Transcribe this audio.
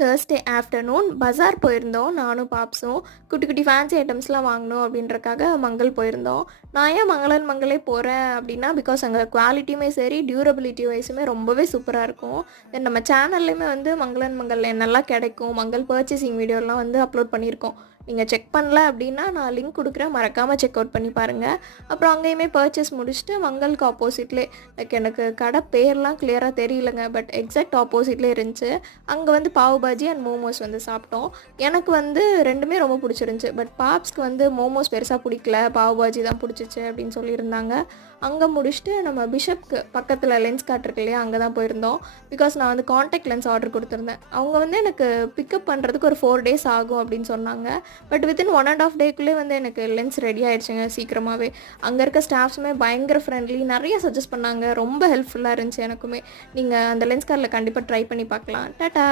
Thursday afternoon பஜார் போயிருந்தோம். நானும் பாப்ஸும் குட்டி குட்டி ஃபேன்சி ஐட்டம்ஸ்லாம் வாங்கணும் அப்படின்றக்காக மங்கள் போயிருந்தோம். நான் ஏன் மங்களன் மங்களே போகிறேன் அப்படின்னா, பிகாஸ் அங்கே குவாலிட்டியுமே சரி டியூரபிலிட்டி வைஸுமே ரொம்பவே சூப்பராக இருக்கும். தென் நம்ம சேனல்லையுமே வந்து மங்களன் மங்கல்ல என்னெல்லாம் கிடைக்கும், மங்கள் பர்ச்சேசிங் வீடியோலாம் வந்து அப்லோட் பண்ணியிருக்கோம். நீங்கள் செக் பண்ணல அப்படின்னா நான் லிங்க் கொடுக்குறேன், மறக்காமல் செக் அவுட் பண்ணி பாருங்கள். அப்புறம் அங்கேயுமே பர்ச்சேஸ் முடிச்சுட்டு மங்களுக்கு ஆப்போசிட்லேயே எனக்கு கடை பேர்லாம் கிளியராக தெரியலங்க, பட் எக்ஸாக்ட் ஆப்போசிட்லேயே இருந்துச்சு. அங்கே வந்து பாவ் பாஜி அண்ட் மோமோஸ் வந்து சாப்பிட்டோம். எனக்கு வந்து ரெண்டுமே ரொம்ப பிடிச்சிருந்துச்சி. பட் பாப்ஸ்க்கு வந்து மோமோஸ் பெருசாக பிடிக்கல, பாவ் பாஜி தான் பிடிச்சிச்சு அப்படின்னு சொல்லியிருந்தாங்க. அங்கே முடிச்சுட்டு நம்ம பிஷப்க்கு பக்கத்தில் லென்ஸ் கார்ட் இருக்கு இல்லையா, அங்கே தான் போயிருந்தோம். பிகாஸ் நான் வந்து காண்டாக்ட் லென்ஸ் ஆர்டர் கொடுத்துருந்தேன். அவங்க வந்து எனக்கு பிக்கப் பண்ணுறதுக்கு ஒரு 4 days ஆகும் அப்படின்னு சொன்னாங்க. பட் வித்தின் 1.5 டேக்குள்ளே வந்து எனக்கு லென்ஸ் ரெடி ஆகிடுச்சுங்க சீக்கிரமாகவே. அங்கே இருக்க ஸ்டாஃப்ஸுமே பயங்கர ஃப்ரெண்ட்லி, நிறைய சஜஸ்ட் பண்ணாங்க. ரொம்ப ஹெல்ப்ஃபுல்லாக இருந்துச்சு எனக்குமே. நீங்கள் அந்த லென்ஸ் கார்டில் கண்டிப்பாக ட்ரை பண்ணி பார்க்கலாம். டாட்டா.